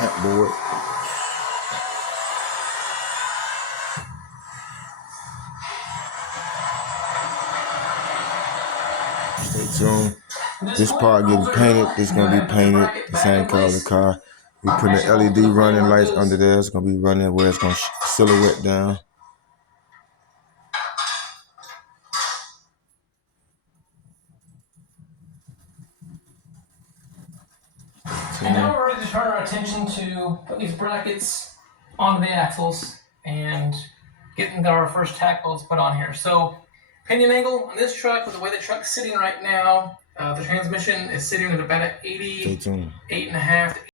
amp board. Stay tuned. This part getting painted. This is gonna be painted the same color of the car. We putting the LED running lights under there. It's gonna be running where it's gonna silhouette down. And now we're ready to turn our attention to put these brackets onto the axles and getting our first tack bolts put on here. So pinion angle on this truck, with the way the truck's sitting right now, the transmission is sitting at about 88.5